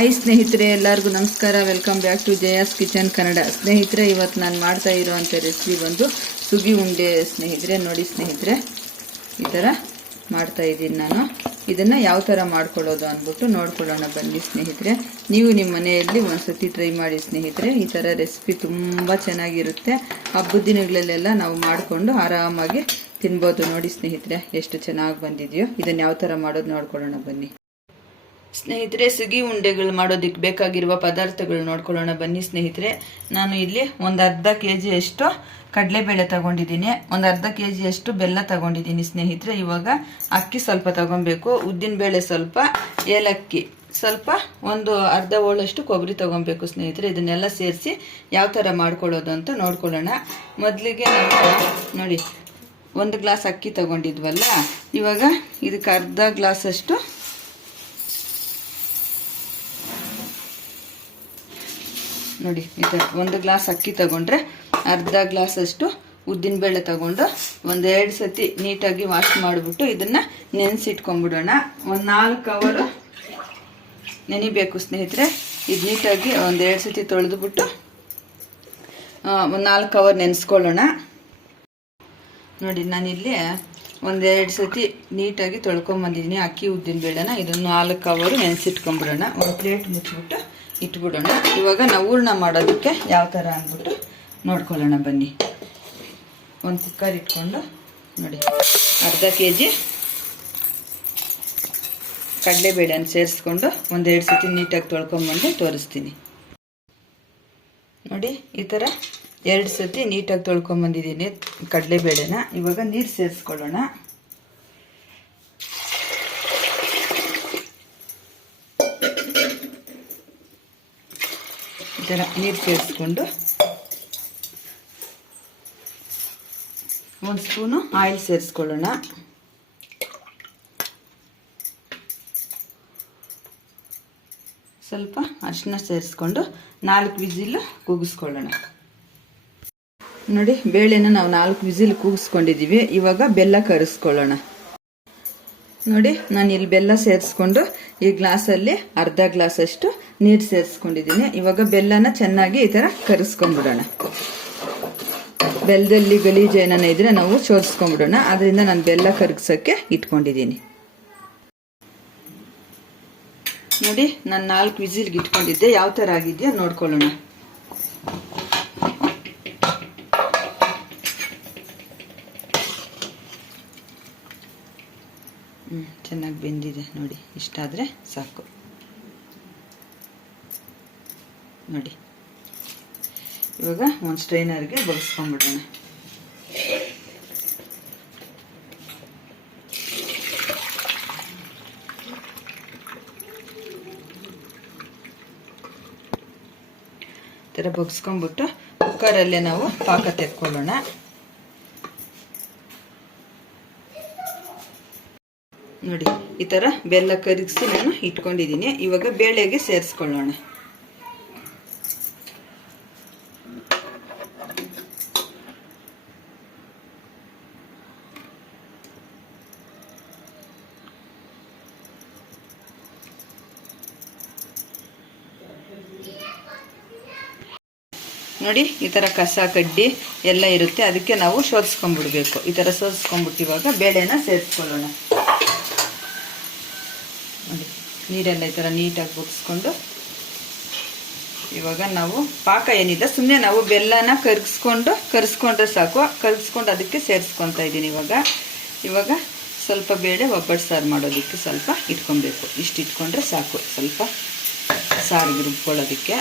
Hi ಸ್ನೇಹಿತರೆ, ಎಲ್ಲರಿಗೂ ನಮಸ್ಕಾರ. Welcome back to Jaya's kitchen Kannada ಸ್ನೇಹಿತರೆ ಇವತ್ತು ನಾನು ಮಾಡ್ತಾ ಇರುವಂಥ ರೆಸಿಪಿ ಬಂದು ಸುಗಿ ಉಂಡೆ ಸ್ನೇಹಿತರೆ. ನೋಡಿ ಸ್ನೇಹಿತರೆ, ಈ ಥರ ಮಾಡ್ತಾ ಇದ್ದೀನಿ ನಾನು. ಇದನ್ನು ಯಾವ ಥರ ಮಾಡ್ಕೊಳ್ಳೋದು ಅಂದ್ಬಿಟ್ಟು ನೋಡ್ಕೊಳ್ಳೋಣ ಬನ್ನಿ ಸ್ನೇಹಿತರೆ. ನೀವು ನಿಮ್ಮ ಮನೆಯಲ್ಲಿ ಒಂದ್ಸತಿ ಟ್ರೈ ಮಾಡಿ ಸ್ನೇಹಿತರೆ. ಈ ಥರ ರೆಸಿಪಿ ತುಂಬ ಚೆನ್ನಾಗಿರುತ್ತೆ. ಹಬ್ಬದ ದಿನಗಳಲ್ಲೆಲ್ಲ ನಾವು ಮಾಡಿಕೊಂಡು ಆರಾಮಾಗಿ ತಿನ್ಬೋದು. ನೋಡಿ ಸ್ನೇಹಿತರೆ, ಎಷ್ಟು ಚೆನ್ನಾಗಿ ಬಂದಿದೆಯೋ. ಇದನ್ನು ಯಾವ ಥರ ಮಾಡೋದು ನೋಡ್ಕೊಳ್ಳೋಣ ಬನ್ನಿ. ಸ್ನೇಹಿತರೆ, ಸುಗಿ ಉಂಡೆಗಳು ಮಾಡೋದಕ್ಕೆ ಬೇಕಾಗಿರುವ ಪದಾರ್ಥಗಳು ನೋಡ್ಕೊಳ್ಳೋಣ ಬನ್ನಿ ಸ್ನೇಹಿತರೆ. ನಾನು ಇಲ್ಲಿ ಒಂದು ಅರ್ಧ ಕೆ ಜಿಯಷ್ಟು ಕಡಲೆಬೇಳೆ ತಗೊಂಡಿದ್ದೀನಿ. ಒಂದು ಅರ್ಧ ಕೆ ಜಿಯಷ್ಟು ಬೆಲ್ಲ ತಗೊಂಡಿದ್ದೀನಿ ಸ್ನೇಹಿತರೆ. ಇವಾಗ ಅಕ್ಕಿ ಸ್ವಲ್ಪ ತಗೊಬೇಕು. ಉದ್ದಿನಬೇಳೆ ಸ್ವಲ್ಪ, ಏಲಕ್ಕಿ ಸ್ವಲ್ಪ, ಒಂದು ಅರ್ಧ ಓಳಷ್ಟು ಕೊಬ್ಬರಿ ತಗೊಬೇಕು ಸ್ನೇಹಿತರೆ. ಇದನ್ನೆಲ್ಲ ಸೇರಿಸಿ ಯಾವ ಥರ ಮಾಡ್ಕೊಳ್ಳೋದು ಅಂತ ನೋಡ್ಕೊಳ್ಳೋಣ. ಮೊದಲಿಗೆ ನೋಡಿ, ಒಂದು ಗ್ಲಾಸ್ ಅಕ್ಕಿ ತಗೊಂಡಿದ್ವಲ್ಲ, ಇವಾಗ ಇದಕ್ಕೆ ಅರ್ಧ ಗ್ಲಾಸಷ್ಟು ನೋಡಿ, ಇದು ಒಂದು ಗ್ಲಾಸ್ ಅಕ್ಕಿ ತಗೊಂಡ್ರೆ ಅರ್ಧ ಗ್ಲಾಸಷ್ಟು ಉದ್ದಿನಬೇಳೆ ತಗೊಂಡು ಒಂದೆರಡು ಸತಿ ನೀಟಾಗಿ ವಾಶ್ ಮಾಡಿಬಿಟ್ಟು ಇದನ್ನು ನೆನೆಸಿಟ್ಕೊಂಡ್ಬಿಡೋಣ. ಒಂದು ನಾಲ್ಕು ಅವರು ನೆನಿಬೇಕು ಸ್ನೇಹಿತರೆ. ಇದು ನೀಟಾಗಿ ಒಂದೆರಡು ಸತಿ ತೊಳೆದುಬಿಟ್ಟು ಒಂದು ನಾಲ್ಕು ಅವರ್ ನೆನೆಸ್ಕೊಳ್ಳೋಣ. ನೋಡಿ, ನಾನಿಲ್ಲಿ ಒಂದೆರಡು ಸತಿ ನೀಟಾಗಿ ತೊಳ್ಕೊಂಬಂದಿದ್ದೀನಿ ಅಕ್ಕಿ ಉದ್ದಿನ ಬೇಳೆನ. ಇದನ್ನು ನಾಲ್ಕು ಅವರು ನೆನೆಸಿಟ್ಕೊಂಬಿಡೋಣ ಒಂದು ಪ್ಲೇಟ್ ಮುಚ್ಚಿಬಿಟ್ಟು ಇಟ್ಬಿಡೋಣ. ಇವಾಗ ನಾವು ಹೂರ್ಣ ಮಾಡೋದಕ್ಕೆ ಯಾವ ಥರ ಅಂದ್ಬಿಟ್ಟು ನೋಡ್ಕೊಳ್ಳೋಣ ಬನ್ನಿ. ಒಂದು ಕುಕ್ಕರ್ ಇಟ್ಕೊಂಡು ನೋಡಿ, ಅರ್ಧ ಕೆ ಜಿ ಕಡಲೆಬೇಳೆನ ಸೇರಿಸ್ಕೊಂಡು ಒಂದೆರಡು ಸತಿ ನೀಟಾಗಿ ತೊಳ್ಕೊಂಬಂದು ತೋರಿಸ್ತೀನಿ. ನೋಡಿ, ಈ ಥರ ಎರಡು ಸತಿ ನೀಟಾಗಿ ತೊಳ್ಕೊಂಬಂದಿದ್ದೀನಿ ಕಡಲೆಬೇಳೆನ. ಇವಾಗ ನೀರು ಸೇರಿಸ್ಕೊಳ್ಳೋಣ. ಥರ ನೀರು ಸೇರಿಸ್ಕೊಂಡು ಒಂದು ಸ್ಪೂನು ಆಯಿಲ್ ಸೇರಿಸ್ಕೊಳ್ಳೋಣ. ಸ್ವಲ್ಪ ಅರಿಶಿನ ಸೇರಿಸ್ಕೊಂಡು ನಾಲ್ಕು ವಿಜಿಲ್ ಕೂಗಿಸ್ಕೊಳ್ಳೋಣ. ನೋಡಿ, ಬೇಳೆನ ನಾವು ನಾಲ್ಕು ವಿಜಿಲ್ ಕೂಗಿಸ್ಕೊಂಡಿದ್ದೀವಿ ಇವಾಗ ಬೆಲ್ಲ ಕರಿಸ್ಕೊಳ್ಳೋಣ. ನೋಡಿ, ನಾನು ಇಲ್ಲಿ ಬೆಲ್ಲ ಸೇರಿಸ್ಕೊಂಡು ಈ ಗ್ಲಾಸಲ್ಲಿ ಅರ್ಧ ಗ್ಲಾಸಷ್ಟು ನೀರು ಸೇರಿಸ್ಕೊಂಡಿದ್ದೀನಿ. ಇವಾಗ ಬೆಲ್ಲನ ಚೆನ್ನಾಗಿ ಈ ಥರ ಕರೆಸ್ಕೊಂಡ್ಬಿಡೋಣ. ಬೆಲ್ಲದಲ್ಲಿ ಗಲೀಜು ಏನಾನ ಇದ್ರೆ ನಾವು ಶೋಧಿಸ್ಕೊಂಡ್ಬಿಡೋಣ ಅದರಿಂದ ನಾನು ಬೆಲ್ಲ ಕರಗಿಸೋಕ್ಕೆ ಇಟ್ಕೊಂಡಿದ್ದೀನಿ. ನೋಡಿ, ನಾನು ನಾಲ್ಕು ವಿಸಿಲ್ಗೆ ಇಟ್ಕೊಂಡಿದ್ದೆ. ಯಾವ ಥರ ಆಗಿದೆಯೋ ನೋಡ್ಕೊಳ್ಳೋಣ. ಚೆನ್ನಾಗಿ ಬೆಂದಿದೆ ನೋಡಿ, ಇಷ್ಟಾದರೆ ಸಾಕು. ನೋಡಿ, ಇವಾಗ ಒಂದು ಸ್ಟ್ರೈನರ್ಗೆ ಬಗ್ಸ್ಕೊಂಡ್ಬಿಡೋಣ. ಥರ ಬಗ್ಸ್ಕೊಂಡ್ಬಿಟ್ಟು ಕುಕ್ಕರಲ್ಲೇ ನಾವು ಪಾಕ ತೆಕ್ಕೊಳ್ಳೋಣ. ನೋಡಿ, ಈ ಥರ ಬೆಲ್ಲ ಕರಗಿಸಿ ನಾನು ಇಟ್ಕೊಂಡಿದ್ದೀನಿ. ಇವಾಗ ಬೇಳೆಗೆ ಸೇರಿಸ್ಕೊಳ್ಳೋಣ. ನೋಡಿ, ಈ ಥರ ಕಸ ಕಡ್ಡಿ ಎಲ್ಲ ಇರುತ್ತೆ. ಅದಕ್ಕೆ ನಾವು ಶೋಧಿಸ್ಕೊಂಡ್ಬಿಡ್ಬೇಕು ಈ ಥರ ಶೋಧಿಸ್ಕೊಂಡ್ಬಿಟ್ಟು ಇವಾಗ ಬೇಳೆನ ಸೇರಿಸ್ಕೊಳ್ಳೋಣ ನೋಡಿ ನೀರೆಲ್ಲ ಈ ಥರ ನೀಟಾಗಿ ಬುಗ್ಸ್ಕೊಂಡು ಇವಾಗ ನಾವು ಪಾಕ ಏನಿದೆ ಸುಮ್ಮನೆ ನಾವು ಬೆಲ್ಲನ ಕರ್ಗಿಸ್ಕೊಂಡು, ಕರ್ಸ್ಕೊಂಡ್ರೆ ಸಾಕು. ಕರ್ಗಿಸ್ಕೊಂಡು ಅದಕ್ಕೆ ಸೇರಿಸ್ಕೊತಾ ಇದ್ದೀನಿ ಇವಾಗ. ಇವಾಗ ಸ್ವಲ್ಪ ಬೇಳೆ ಒಬ್ಬಟ್ಟು ಸಾರು ಮಾಡೋದಕ್ಕೆ ಸ್ವಲ್ಪ ಇಟ್ಕೊಬೇಕು. ಇಷ್ಟು ಇಟ್ಕೊಂಡ್ರೆ ಸಾಕು. ಸ್ವಲ್ಪ ಸಾರಿಗೆ ರುಬ್ಕೊಳ್ಳೋದಕ್ಕೆ.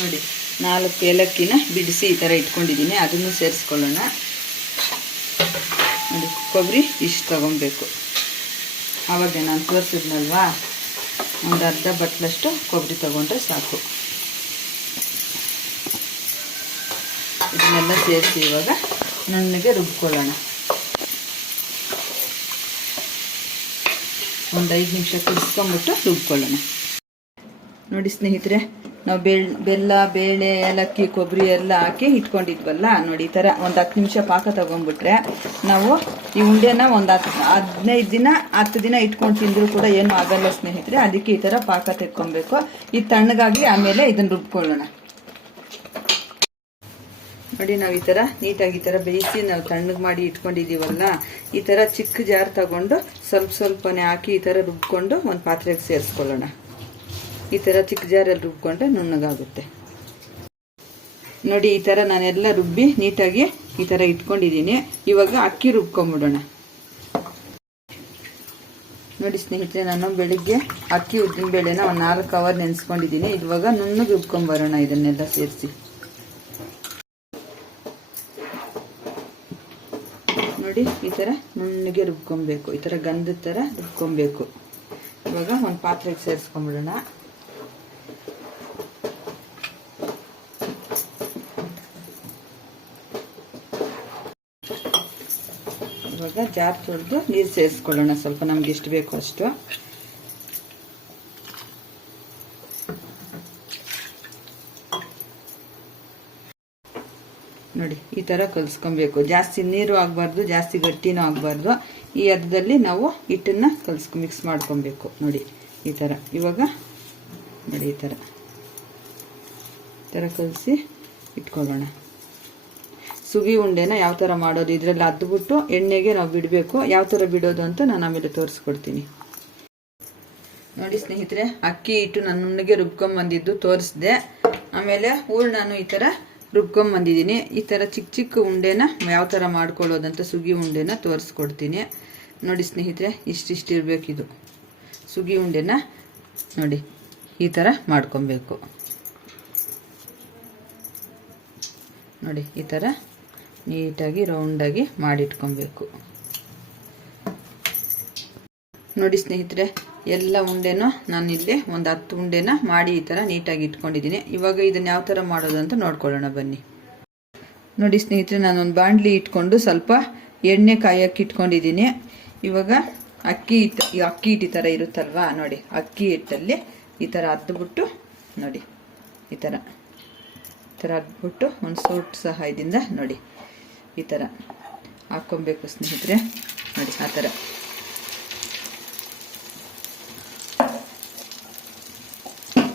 ನೋಡಿ. ನಾಲ್ಕು ಏಲಕ್ಕಿನ ಬಿಡಿಸಿ ಈ ಥರ ಇಟ್ಕೊಂಡಿದ್ದೀನಿ, ಅದನ್ನು ಸೇರಿಸ್ಕೊಳ್ಳೋಣ. ನೋಡಿ, ಕೊಬ್ಬರಿ ಇಷ್ಟು ತೊಗೊಬೇಕು ಆವಾಗ ನಾನು ತೋರಿಸಿದ್ನಲ್ವಾ? ಒಂದು ಅರ್ಧ ಬಟ್ಲಷ್ಟು ಕೊಬ್ಬರಿ ತೊಗೊಂಡ್ರೆ ಸಾಕು. ಇದನ್ನೆಲ್ಲ ಸೇರಿಸಿ ಇವಾಗ ನುಣ್ಣಗೆ ರುಬ್ಕೊಳ್ಳೋಣ. ಒಂದು ಐದು ನಿಮಿಷ ಕುದಿಸ್ಕೊಂಬಿಟ್ಟು ರುಬ್ಕೊಳ್ಳೋಣ. ನೋಡಿ ಸ್ನೇಹಿತರೆ ನಾವು ಬೆಳ್, ಬೆಲ್ಲ, ಬೇಳೆ, ಏಲಕ್ಕಿ, ಕೊಬ್ಬರಿ ಎಲ್ಲ ಹಾಕಿ ಇಟ್ಕೊಂಡಿದ್ವಲ್ಲ, ನೋಡಿ ಈ ಥರ ಒಂದು ಹತ್ತು ನಿಮಿಷ ಪಾಕ ತೊಗೊಂಡ್ಬಿಟ್ರೆ ನಾವು ಈ ಉಂಡೆನ ಒಂದು ಹತ್ತು ಹದಿನೈದು ದಿನ, ಹತ್ತು ದಿನ ಇಟ್ಕೊಂಡು ತಿಂದರೂ ಕೂಡ ಏನು ಆಗಲ್ಲ ಸ್ನೇಹಿತರೆ, ಅದಕ್ಕೆ ಈ ಥರ ಪಾಕ ತೆಕ್ಕೊಬೇಕು. ಈ ತಣ್ಣಗಾಗಿ ಆಮೇಲೆ ಇದನ್ನು ರುಬ್ಕೊಳ್ಳೋಣ. ನೋಡಿ ನಾವು ಈ ಥರ ನೀಟಾಗಿ ಈ ಥರ ಬೇಯಿಸಿ ನಾವು ತಣ್ಣಗೆ ಮಾಡಿ ಇಟ್ಕೊಂಡಿದ್ದೀವಲ್ಲ, ಈ ಥರ ಚಿಕ್ಕ ಜಾರ್ ತಗೊಂಡು ಸ್ವಲ್ಪ ಸ್ವಲ್ಪನೇ ಹಾಕಿ ಈ ಥರ ರುಬ್ಕೊಂಡು ಒಂದು ಪಾತ್ರೆಗೆ ಸೇರಿಸ್ಕೊಳ್ಳೋಣ. ಈ ಥರ ಚಿಕ್ಕ ಜಾರಲ್ಲಿ ರುಬ್ಕೊಂಡ್ರೆ ನುಣ್ಣಗಾಗುತ್ತೆ. ನೋಡಿ, ಈ ಥರ ನಾನೆಲ್ಲ ರುಬ್ಬಿ ನೀಟಾಗಿ ಈ ಥರ ಇಟ್ಕೊಂಡಿದ್ದೀನಿ. ಇವಾಗ ಅಕ್ಕಿ ರುಬ್ಕೊಂಬಿಡೋಣ. ನೋಡಿ ಸ್ನೇಹಿತರೆ, ನಾನು ಬೆಳಿಗ್ಗೆ ಅಕ್ಕಿ ಉದ್ದಿನ ಬೇಳೆನ ಒಂದು ನಾಲ್ಕು ಅವರ್ ನೆನೆಸ್ಕೊಂಡಿದ್ದೀನಿ. ಇವಾಗ ನುಣ್ಣಗೆ ರುಬ್ಕೊಂಬರೋಣ ಇದನ್ನೆಲ್ಲ ಸೇರಿಸಿ. ನೋಡಿ, ಈ ಥರ ನುಣ್ಣಗೆ ರುಬ್ಕೊಬೇಕು. ಈ ಥರ ಗಂಧದ ಥರ ರುಬ್ಕೊಬೇಕು. ಇವಾಗ ಒಂದು ಪಾತ್ರೆಗೆ ಸೇರಿಸ್ಕೊಂಬಿಡೋಣ. ಇವಾಗ ಜಾರ್ ತೊಳೆದು ನೀರು ಸೇರಿಸ್ಕೊಳ್ಳೋಣ. ಸ್ವಲ್ಪ ನಮ್ಗೆ ಎಷ್ಟು ಬೇಕು ಅಷ್ಟು. ನೋಡಿ, ಈ ಥರ ಕಲಿಸ್ಕೊಬೇಕು. ಜಾಸ್ತಿ ನೀರು ಆಗಬಾರ್ದು, ಜಾಸ್ತಿ ಗಟ್ಟಿನೂ ಆಗಬಾರ್ದು. ಈ ಹದದಲ್ಲಿ ನಾವು ಹಿಟ್ಟನ್ನು ಕಲ್ಸ್ಕೊ ಮಿಕ್ಸ್ ಮಾಡ್ಕೊಬೇಕು. ನೋಡಿ, ಈ ಥರ ಇವಾಗ, ನೋಡಿ, ಈ ಥರ ಈ ಥರ ಕಲಸಿ ಇಟ್ಕೊಳ್ಳೋಣ. ಸುಗಿ ಉಂಡೆನ ಯಾವ ಥರ ಮಾಡೋದು, ಇದರಲ್ಲಿ ಅದ್ಬಿಟ್ಟು ಎಣ್ಣೆಗೆ ನಾವು ಬಿಡಬೇಕು. ಯಾವ ಥರ ಬಿಡೋದು ಅಂತ ನಾನು ಆಮೇಲೆ ತೋರಿಸ್ಕೊಡ್ತೀನಿ. ನೋಡಿ ಸ್ನೇಹಿತರೆ, ಅಕ್ಕಿ ಹಿಟ್ಟು ನಾನು ನುಣ್ಣಗೆ ರುಬ್ಕೊಂಬಂದಿದ್ದು ತೋರಿಸ್ದೆ. ಆಮೇಲೆ ಹೂಳ್ ನಾನು ಈ ಥರ ರುಬ್ಕೊಂಬಂದಿದ್ದೀನಿ ಈ ಥರ ಚಿಕ್ಕ ಚಿಕ್ಕ ಉಂಡೆನ ಯಾವ ಥರ ಮಾಡ್ಕೊಳ್ಳೋದಂತ ಸುಗಿ ಉಂಡೆನ ತೋರಿಸ್ಕೊಡ್ತೀನಿ. ನೋಡಿ ಸ್ನೇಹಿತರೆ ಇಷ್ಟಿಷ್ಟು ಇದು ಸುಗಿ ಉಂಡೆನ ನೋಡಿ, ಈ ಥರ ಮಾಡ್ಕೊಬೇಕು. ನೋಡಿ, ಈ ಥರ ನೀಟಾಗಿ ರೌಂಡಾಗಿ ಮಾಡಿಟ್ಕೊಬೇಕು. ನೋಡಿ ಸ್ನೇಹಿತರೆ, ಎಲ್ಲ ಉಂಡೆನೂ ನಾನಿಲ್ಲಿ ಒಂದು ಹತ್ತು ಉಂಡೆನ ಮಾಡಿ ಈ ಥರ ನೀಟಾಗಿ ಇಟ್ಕೊಂಡಿದ್ದೀನಿ. ಇವಾಗ ಇದನ್ನು ಯಾವ ಥರ ಮಾಡೋದು ಅಂತ ನೋಡ್ಕೊಳ್ಳೋಣ ಬನ್ನಿ. ನೋಡಿ ಸ್ನೇಹಿತರೆ, ನಾನೊಂದು ಬಾಣಲಿ ಇಟ್ಕೊಂಡು ಸ್ವಲ್ಪ ಎಣ್ಣೆ ಕಾಯಕ್ಕೆ ಇಟ್ಕೊಂಡಿದ್ದೀನಿ. ಇವಾಗ ಅಕ್ಕಿ ಹಿಟ್ಟು ಅಕ್ಕಿ ಹಿಟ್ಟು ಈ ಥರ ಇರುತ್ತಲ್ವಾ, ನೋಡಿ, ಅಕ್ಕಿ ಹಿಟ್ಟಲ್ಲಿ ಈ ಥರ ಹದ್ದುಬಿಟ್ಟು ನೋಡಿ, ಈ ಥರ ಈ ಥರ ಹದ್ಬಿಟ್ಟು ಒಂದು ಸೂಟ್ ಸಹಾಯದಿಂದ ನೋಡಿ. ಈ ಥರ ಹಾಕ್ಕೊಬೇಕು ಸ್ನೇಹಿತರೆ. ನೋಡಿ, ಆ ಥರ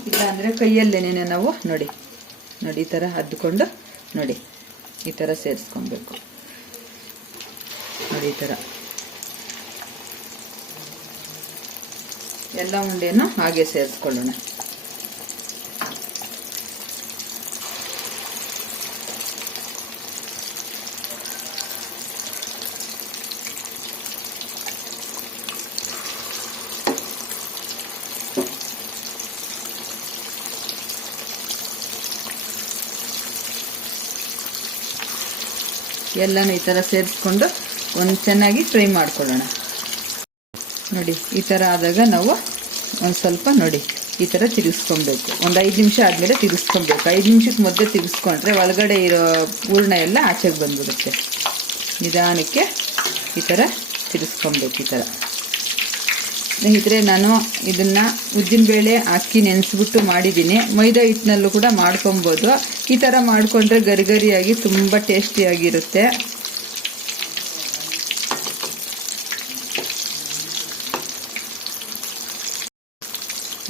ಇಲ್ಲ ಅಂದರೆ ಕೈಯಲ್ಲೇನೆ ನಾವು, ನೋಡಿ. ನೋಡಿ, ಈ ಥರ ಹದ್ದುಕೊಂಡು ನೋಡಿ. ಈ ಥರ ಸೇರಿಸ್ಕೊಬೇಕು. ನೋಡಿ, ಈ ಥರ ಎಲ್ಲ ಉಂಡೆಯನ್ನು ಹಾಗೆ ಸೇರಿಸ್ಕೊಳ್ಳೋಣ. ಎಲ್ಲನೂ ಈ ಥರ ಸೇರಿಸ್ಕೊಂಡು ಒಂದು ಚೆನ್ನಾಗಿ ಫ್ರೈ ಮಾಡ್ಕೊಳ್ಳೋಣ. ನೋಡಿ, ಈ ಥರ ಆದಾಗ ನಾವು ಒಂದು ಸ್ವಲ್ಪ ನೋಡಿ, ಈ ಥರ ತಿರುಗಿಸ್ಕೊಬೇಕು ಒಂದು ಐದು ನಿಮಿಷ ಆದಮೇಲೆ ತಿರುಗಿಸ್ಕೊಬೇಕು ಐದು ನಿಮಿಷಕ್ಕೆ ಮೊದಲೇ ತಿರುಗಿಸ್ಕೊಂಡ್ರೆ ಒಳಗಡೆ ಇರೋ ಹೂರ್ಣ ಎಲ್ಲ ಆಚೆಗೆ ಬಂದ್ಬಿಡುತ್ತೆ. ನಿಧಾನಕ್ಕೆ ಈ ಥರ ತಿರುಗಿಸ್ಕೊಬೇಕು ಈ ಥರ. ಸ್ನೇಹಿತರೆ, ನಾನು ಇದನ್ನು ಉದ್ದಿನಬೇಳೆ ಅಕ್ಕಿ ನೆನೆಸ್ಬಿಟ್ಟು ಮಾಡಿದ್ದೀನಿ. ಮೈದಾ ಹಿಟ್ಟಿನಲ್ಲೂ ಕೂಡ ಮಾಡ್ಕೊಬೋದು. ಈ ಥರ ಮಾಡಿಕೊಂಡ್ರೆ ಗರಿಗರಿಯಾಗಿ ತುಂಬ ಟೇಸ್ಟಿಯಾಗಿರುತ್ತೆ.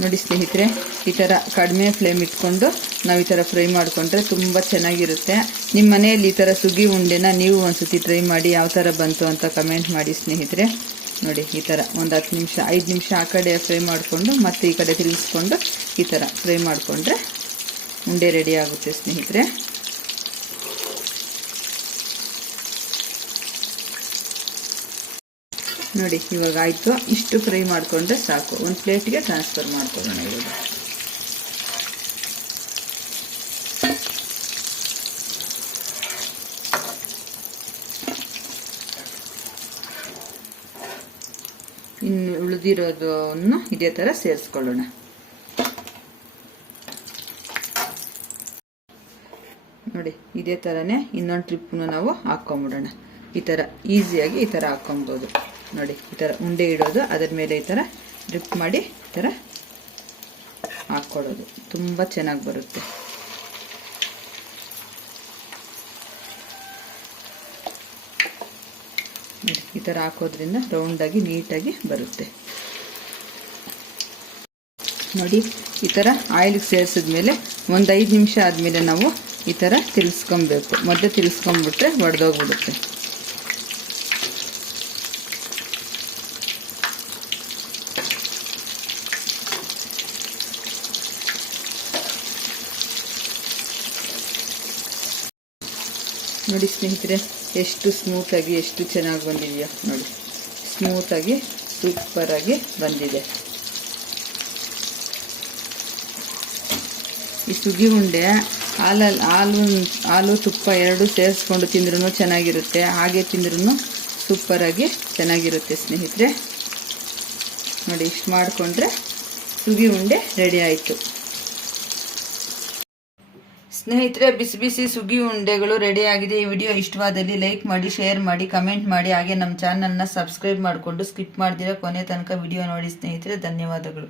ನೋಡಿ ಸ್ನೇಹಿತರೆ, ಈ ಥರ ಕಡಿಮೆ ಫ್ಲೇಮ್ ಇಟ್ಕೊಂಡು ನಾವು ಈ ಥರ ಫ್ರೈ ಮಾಡಿಕೊಂಡ್ರೆ ತುಂಬ ಚೆನ್ನಾಗಿರುತ್ತೆ. ನಿಮ್ಮ ಮನೆಯಲ್ಲಿ ಈ ಥರ ಸುಗ್ಗಿ ಉಂಡೆನ ನೀವು ಒಂದ್ಸತಿ ಟ್ರೈ ಮಾಡಿ ಯಾವ ಥರ ಬಂತು ಅಂತ ಕಮೆಂಟ್ ಮಾಡಿ ಸ್ನೇಹಿತರೆ. ನೋಡಿ, ಈ ಥರ ಒಂದು ಹತ್ತು ನಿಮಿಷ, ಐದು ನಿಮಿಷ ಆ ಕಡೆ ಫ್ರೈ ಮಾಡಿಕೊಂಡು, ಮತ್ತೆ ಈ ಕಡೆ ತಿರುಗಿಸ್ಕೊಂಡು ಈ ಥರ ಫ್ರೈ ಮಾಡಿಕೊಂಡ್ರೆ ಉಂಡೆ ರೆಡಿ ಆಗುತ್ತೆ, ಸ್ನೇಹಿತರೆ. ನೋಡಿ, ಇವಾಗ ಆಯಿತು. ಇಷ್ಟು ಫ್ರೈ ಮಾಡಿಕೊಂಡ್ರೆ ಸಾಕು. ಒಂದು ಪ್ಲೇಟಿಗೆ ಟ್ರಾನ್ಸ್ಫರ್ ಮಾಡ್ಕೊಳ್ಳೋಣ ಇವಾಗ. ಇನ್ನು ಉಳಿದಿರೋದನ್ನು ಇದೇ ಥರ ಸೇರಿಸ್ಕೊಳ್ಳೋಣ. ನೋಡಿ, ಇದೇ ಥರನೇ ಇನ್ನೊಂದು ಟ್ರಿಪ್ಪನ್ನು ನಾವು ಹಾಕ್ಕೊಂಬಿಡೋಣ. ಈ ಥರ ಈಸಿಯಾಗಿ ಈ ಥರ ಹಾಕ್ಕೊಬೋದು. ನೋಡಿ, ಈ ಥರ ಉಂಡೆ ಇಡೋದು, ಅದರ ಮೇಲೆ ಈ ಥರ ಡ್ರಿಪ್ ಮಾಡಿ ಈ ಥರ ಹಾಕ್ಕೊಡೋದು ತುಂಬ ಚೆನ್ನಾಗಿ ಬರುತ್ತೆ. ಈ ಥರ ಹಾಕೋದ್ರಿಂದ ರೌಂಡಾಗಿ ನೀಟಾಗಿ ಬರುತ್ತೆ. ನೋಡಿ, ಈ ಥರ ಆಯಿಲ್ಗೆ ಸೇರಿಸಿದ್ಮೇಲೆ ಒಂದು ಐದು ನಿಮಿಷ ಆದಮೇಲೆ ನಾವು ಈ ಥರ ತಿಳಿಸ್ಕೊಬೇಕು ಮೊದಲು ತಿಳಿಸ್ಕೊಂಬಿಟ್ರೆ ಒಡೆದೋಗ್ಬಿಡುತ್ತೆ. ನೋಡಿ ಸ್ನೇಹಿತರೆ ಎಷ್ಟು ಸ್ಮೂತಾಗಿ ಎಷ್ಟು ಚೆನ್ನಾಗಿ ಬಂದಿದೆಯಾ ನೋಡಿ. ಸ್ಮೂತಾಗಿ ಸೂಪರಾಗಿ ಬಂದಿದೆ. ಈ ಸುಗಿ ಉಂಡೆ ಹಾಲಲ್ಲಿ ಹಾಲು ಹಾಲು ತುಪ್ಪ ಎರಡು ಸೇರಿಸ್ಕೊಂಡು ತಿಂದ್ರೂ ಚೆನ್ನಾಗಿರುತ್ತೆ. ಹಾಗೆ ತಿಂದ್ರೂ ಸೂಪರಾಗಿ ಚೆನ್ನಾಗಿರುತ್ತೆ ಸ್ನೇಹಿತರೆ. ನೋಡಿ, ಇಷ್ಟು ಮಾಡಿಕೊಂಡ್ರೆ ಸುಗಿ ಉಂಡೆ ರೆಡಿ ಆಯಿತು. ಸ್ನೇಹಿತರೆ, ಬಿಸಿ ಬಿಸಿ ಸುಗಿ ಉಂಡೆಗಳು ರೆಡಿ ಆಗಿದೆ ಈ ವಿಡಿಯೋ ಇಷ್ಟವಾದಲ್ಲಿ ಲೈಕ್ ಮಾಡಿ, ಶೇರ್ ಮಾಡಿ, ಕಮೆಂಟ್ ಮಾಡಿ. ಹಾಗೆ ನಮ್ಮ ಚಾನಲ್ನ ಸಬ್ಸ್ಕ್ರೈಬ್ ಮಾಡಿಕೊಂಡು ಸ್ಕಿಪ್ ಮಾಡಿದಿರ ಕೊನೆ ತನಕ ವಿಡಿಯೋ ನೋಡಿ ಸ್ನೇಹಿತರೆ. ಧನ್ಯವಾದಗಳು.